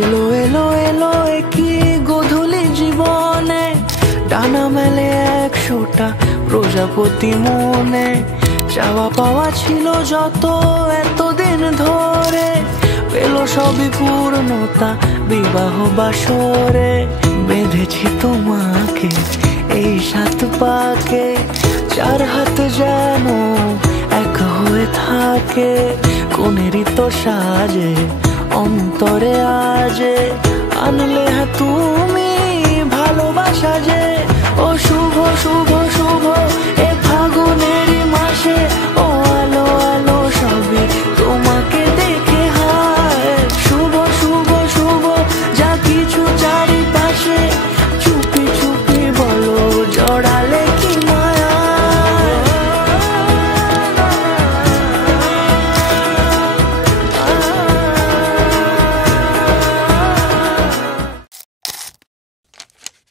এলো এলো এলো একই গধূলি জীবনে, ডানা মেলে 100টা প্রজাপতি মনে। চাওয়া পাওয়া ছিল যত এতদিন ধরে, পেল সবই পূর্ণতা বিবাহ বাসরে। বেঁধেছি তোমাকে এই 7 পাকে, 4 হাত যেন এক হয়ে থাকে। কোনেরই তো সাজে অন্তরে আজে আনলে তুমি